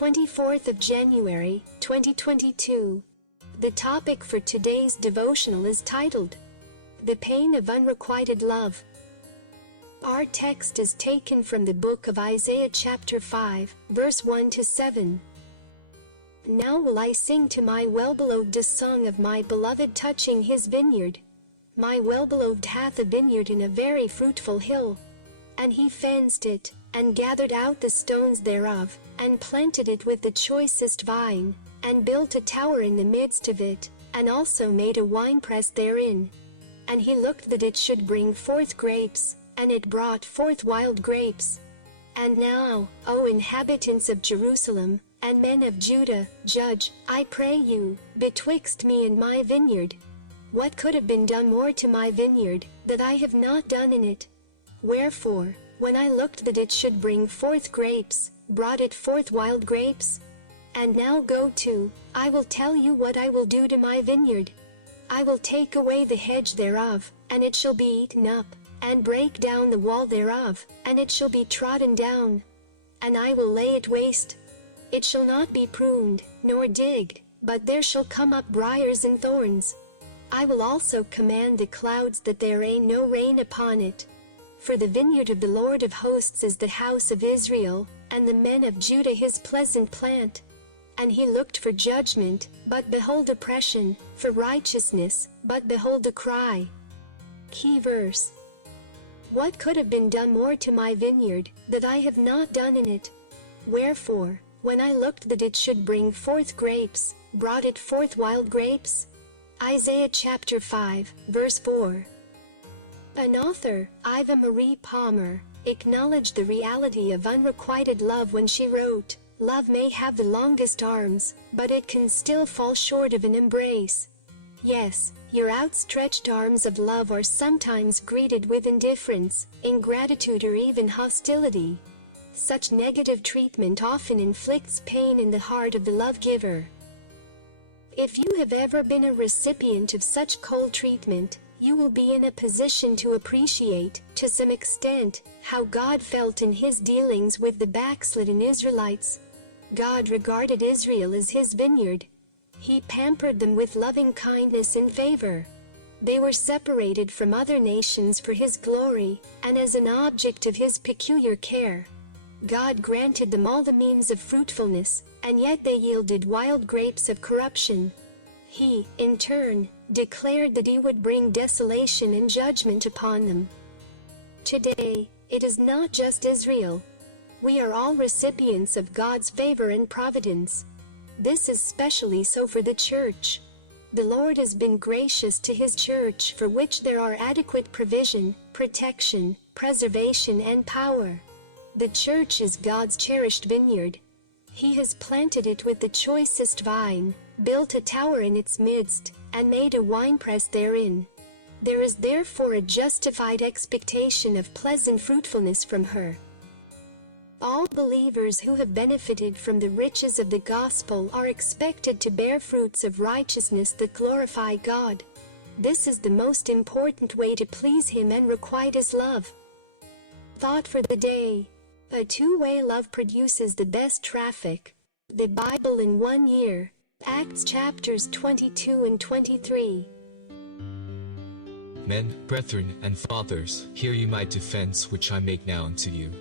24th of January, 2022. The topic for today's devotional is titled, The Pain of Unrequited Love. Our text is taken from the book of Isaiah chapter 5, verse 1 to 7. Now will I sing to my well-beloved a song of my beloved touching his vineyard. My well-beloved hath a vineyard in a very fruitful hill. And he fenced it, and gathered out the stones thereof, and planted it with the choicest vine, and built a tower in the midst of it, and also made a winepress therein. And he looked that it should bring forth grapes, and it brought forth wild grapes. And now, O inhabitants of Jerusalem, and men of Judah, judge, I pray you, betwixt me and my vineyard. What could have been done more to my vineyard, that I have not done in it? Wherefore, when I looked that it should bring forth grapes, brought it forth wild grapes? And now go to, I will tell you what I will do to my vineyard. I will take away the hedge thereof, and it shall be eaten up, and break down the wall thereof, and it shall be trodden down. And I will lay it waste. It shall not be pruned, nor digged, but there shall come up briars and thorns. I will also command the clouds that there rain no rain upon it. For the vineyard of the Lord of hosts is the house of Israel, and the men of Judah his pleasant plant. And he looked for judgment, but behold oppression, for righteousness, but behold a cry. Key verse. What could have been done more to my vineyard, that I have not done in it? Wherefore, when I looked that it should bring forth grapes, brought it forth wild grapes? Isaiah chapter 5, verse 4. An author, Iva-Marie Palmer, acknowledged the reality of unrequited love when she wrote, "Love may have the longest arms, but it can still fall short of an embrace." Yes, your outstretched arms of love are sometimes greeted with indifference, ingratitude, or even hostility. Such negative treatment often inflicts pain in the heart of the love giver. If you have ever been a recipient of such cold treatment, you will be in a position to appreciate, to some extent, how God felt in his dealings with the backslidden Israelites. God regarded Israel as his vineyard. He pampered them with loving kindness and favor. They were separated from other nations for his glory, and as an object of his peculiar care. God granted them all the means of fruitfulness, and yet they yielded wild grapes of corruption. He, in turn, declared that he would bring desolation and judgment upon them. Today, it is not just Israel. We are all recipients of God's favor and providence. This is specially so for the church. The Lord has been gracious to his church, for which there are adequate provision, protection, preservation, and power. The church is God's cherished vineyard. He has planted it with the choicest vine, built a tower in its midst, and made a winepress therein. There is therefore a justified expectation of pleasant fruitfulness from her. All believers who have benefited from the riches of the gospel are expected to bear fruits of righteousness that glorify God. This is the most important way to please him and requite his love. Thought for the day. A two-way love produces the best traffic. The Bible in 1 year. Acts chapters 22 and 23. Men, brethren, and fathers, hear ye my defense which I make now unto you.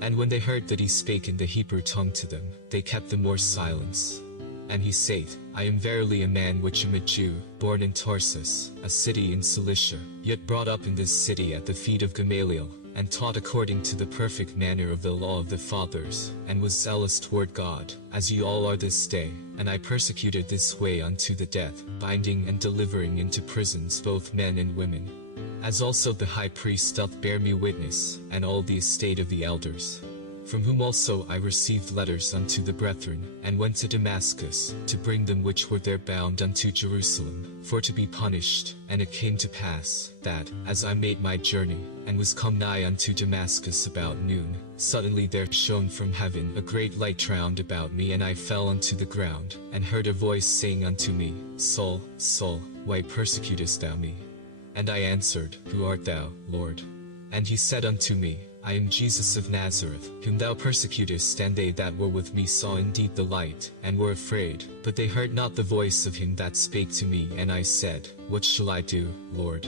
And when they heard that he spake in the Hebrew tongue to them, they kept the more silence. And he saith, I am verily a man which am a Jew, born in Tarsus, a city in Cilicia, yet brought up in this city at the feet of Gamaliel, and taught according to the perfect manner of the law of the fathers, and was zealous toward God, as ye all are this day. And I persecuted this way unto the death, binding and delivering into prisons both men and women. As also the high priest doth bear me witness, and all the estate of the elders. From whom also I received letters unto the brethren, and went to Damascus, to bring them which were there bound unto Jerusalem, for to be punished. And it came to pass, that, as I made my journey, and was come nigh unto Damascus about noon, suddenly there shone from heaven a great light round about me, and I fell unto the ground, and heard a voice saying unto me, Saul, Saul, why persecutest thou me? And I answered, Who art thou, Lord? And he said unto me, I am Jesus of Nazareth, whom thou persecutest. And they that were with me saw indeed the light, and were afraid, but they heard not the voice of him that spake to me. And I said, What shall I do, Lord?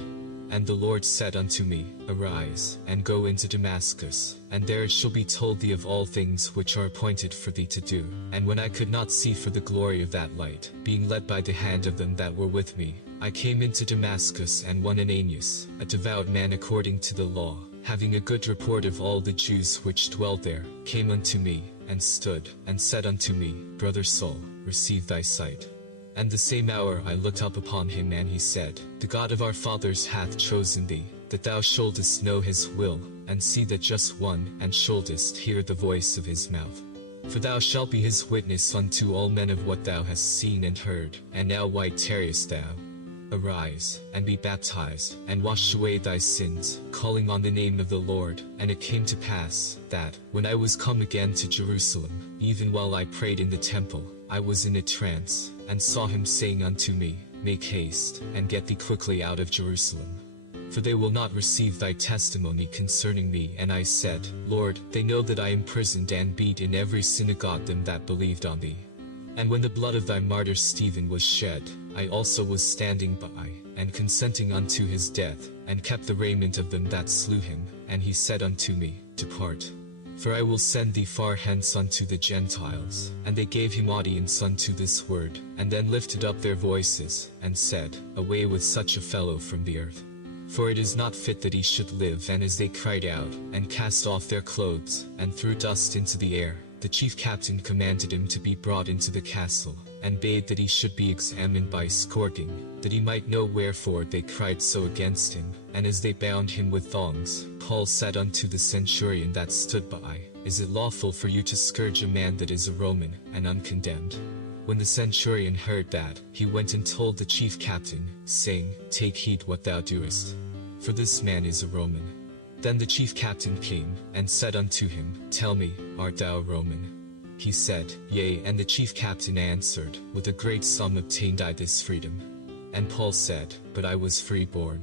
And the Lord said unto me, Arise, and go into Damascus, and there it shall be told thee of all things which are appointed for thee to do. And when I could not see for the glory of that light, being led by the hand of them that were with me, I came into Damascus, and one Ananias, a devout man according to the law, having a good report of all the Jews which dwelt there, came unto me, and stood, and said unto me, Brother Saul, receive thy sight. And the same hour I looked up upon him, and he said, The God of our fathers hath chosen thee, that thou shouldest know his will, and see that just one, and shouldest hear the voice of his mouth. For thou shalt be his witness unto all men of what thou hast seen and heard. And now why tarriest thou? Arise, and be baptized, and wash away thy sins, calling on the name of the Lord. And it came to pass, that, when I was come again to Jerusalem, even while I prayed in the temple, I was in a trance, and saw him saying unto me, Make haste, and get thee quickly out of Jerusalem. For they will not receive thy testimony concerning me. And I said, Lord, they know that I imprisoned and beat in every synagogue them that believed on thee. And when the blood of thy martyr Stephen was shed, I also was standing by, and consenting unto his death, and kept the raiment of them that slew him. And he said unto me, Depart. For I will send thee far hence unto the Gentiles. And they gave him audience unto this word, and then lifted up their voices, and said, Away with such a fellow from the earth. For it is not fit that he should live. And as they cried out, and cast off their clothes, and threw dust into the air, the chief captain commanded him to be brought into the castle, and bade that he should be examined by scourging, that he might know wherefore they cried so against him. And as they bound him with thongs, Paul said unto the centurion that stood by, Is it lawful for you to scourge a man that is a Roman, and uncondemned? When the centurion heard that, he went and told the chief captain, saying, Take heed what thou doest, for this man is a Roman. Then the chief captain came, and said unto him, Tell me, art thou a Roman? He said, Yea. And the chief captain answered, With a great sum obtained I this freedom. And Paul said, But I was freeborn.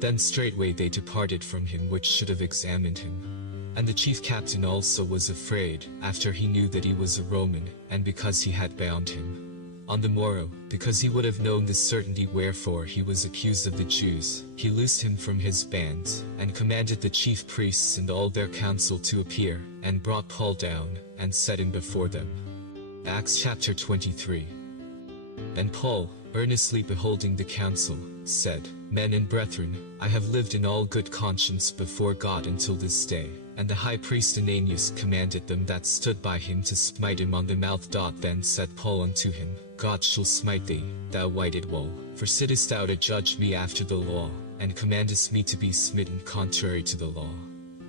Then straightway they departed from him which should have examined him. And the chief captain also was afraid, after he knew that he was a Roman, and because he had bound him. On the morrow, because he would have known the certainty wherefore he was accused of the Jews, he loosed him from his bands, and commanded the chief priests and all their council to appear, and brought Paul down, and set him before them. Acts chapter 23. And Paul, earnestly beholding the council, said, Men and brethren, I have lived in all good conscience before God until this day. And the high priest Ananias commanded them that stood by him to smite him on the mouth. Then said Paul unto him, God shall smite thee, thou whited wall. For sittest thou to judge me after the law, and commandest me to be smitten contrary to the law?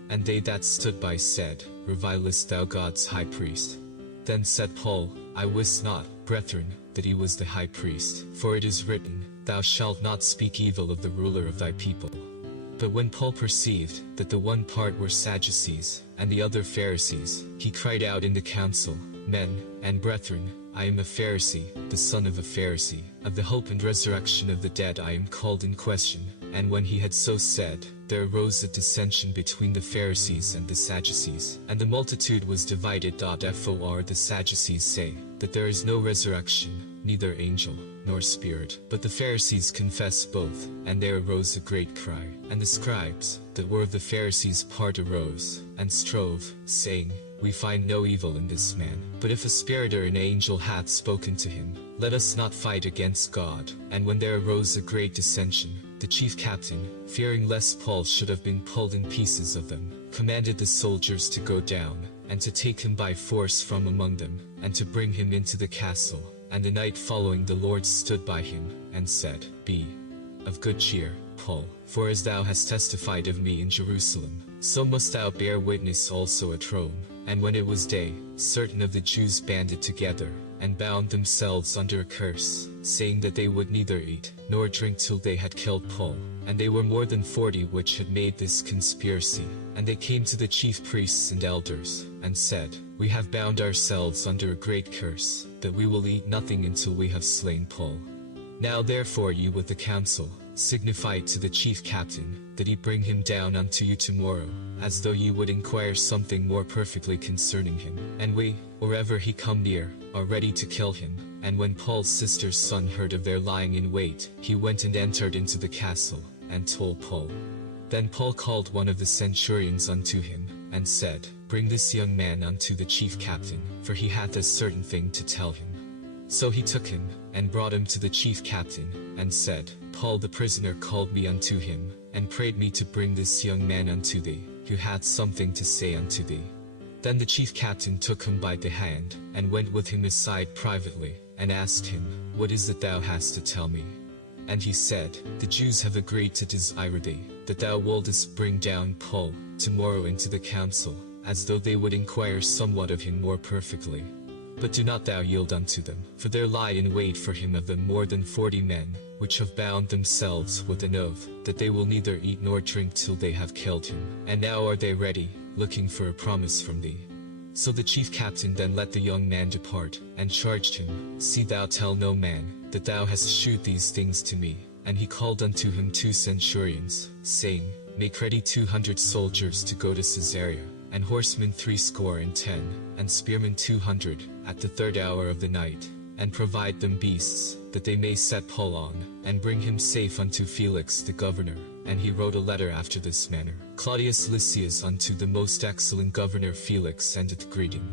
And they that stood by said, Revilest thou God's high priest? Then said Paul, I wist not, brethren, that he was the high priest. For it is written, Thou shalt not speak evil of the ruler of thy people. But when Paul perceived that the one part were Sadducees, and the other Pharisees, he cried out in the council, Men and brethren, I am a Pharisee, the son of a Pharisee. Of the hope and resurrection of the dead I am called in question. And when he had so said, there arose a dissension between the Pharisees and the Sadducees, and the multitude was divided. For the Sadducees say, that there is no resurrection, neither angel, nor spirit. But the Pharisees confess both, and there arose a great cry. And the scribes, that were of the Pharisees' part, arose, and strove, saying, We find no evil in this man. But if a spirit or an angel hath spoken to him, let us not fight against God. And when there arose a great dissension, the chief captain, fearing lest Paul should have been pulled in pieces of them, commanded the soldiers to go down, and to take him by force from among them, and to bring him into the castle. And the night following the Lord stood by him, and said, Be of good cheer, Paul, for as thou hast testified of me in Jerusalem, so must thou bear witness also at Rome. And when it was day, certain of the Jews banded together, and bound themselves under a curse, saying that they would neither eat nor drink till they had killed Paul. And they were more than 40 which had made this conspiracy. And they came to the chief priests and elders, and said, We have bound ourselves under a great curse, that we will eat nothing until we have slain Paul. Now therefore you with the council, signify to the chief captain, that he bring him down unto you tomorrow, as though ye would inquire something more perfectly concerning him. And we, or ever he come near, are ready to kill him. And when Paul's sister's son heard of their lying in wait, he went and entered into the castle, and told Paul. Then Paul called one of the centurions unto him, and said, Bring this young man unto the chief captain, for he hath a certain thing to tell him. So he took him, and brought him to the chief captain, and said, Paul the prisoner called me unto him, and prayed me to bring this young man unto thee, who hath something to say unto thee. Then the chief captain took him by the hand, and went with him aside privately, and asked him, What is it thou hast to tell me? And he said, The Jews have agreed to desire thee, that thou wouldest bring down Paul tomorrow into the council, as though they would inquire somewhat of him more perfectly. But do not thou yield unto them, for there lie in wait for him of them more than 40 men, which have bound themselves with an oath, that they will neither eat nor drink till they have killed him. And now are they ready, looking for a promise from thee. So the chief captain then let the young man depart, and charged him, See thou tell no man, that thou hast shewed these things to me. And he called unto him 2 centurions, saying, Make ready 200 soldiers to go to Caesarea, and horsemen 70, and spearmen 200, at the 3rd hour of the night, and provide them beasts, that they may set Paul on, and bring him safe unto Felix the governor. And he wrote a letter after this manner. Claudius Lysias unto the most excellent governor Felix sendeth greeting.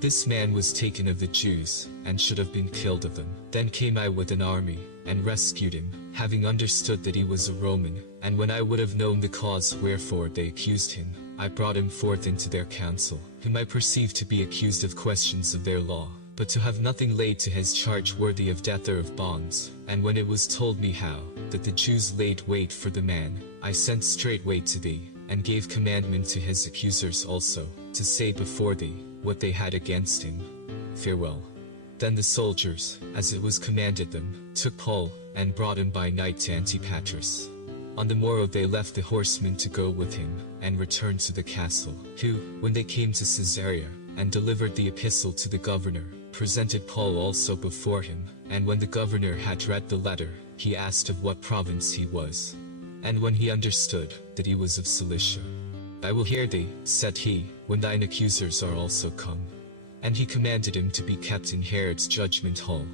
This man was taken of the Jews, and should have been killed of them. Then came I with an army, and rescued him, having understood that he was a Roman. And when I would have known the cause wherefore they accused him, I brought him forth into their council, whom I perceived to be accused of questions of their law, but to have nothing laid to his charge worthy of death or of bonds. And when it was told me how that the Jews laid wait for the man, I sent straightway to thee, and gave commandment to his accusers also, to say before thee what they had against him. Farewell. Then the soldiers, as it was commanded them, took Paul, and brought him by night to Antipatris. On the morrow they left the horsemen to go with him, and returned to the castle, who, when they came to Caesarea, and delivered the epistle to the governor, presented Paul also before him. And when the governor had read the letter, he asked of what province he was. And when he understood that he was of Cilicia, I will hear thee, said he, when thine accusers are also come. And he commanded him to be kept in Herod's judgment hall.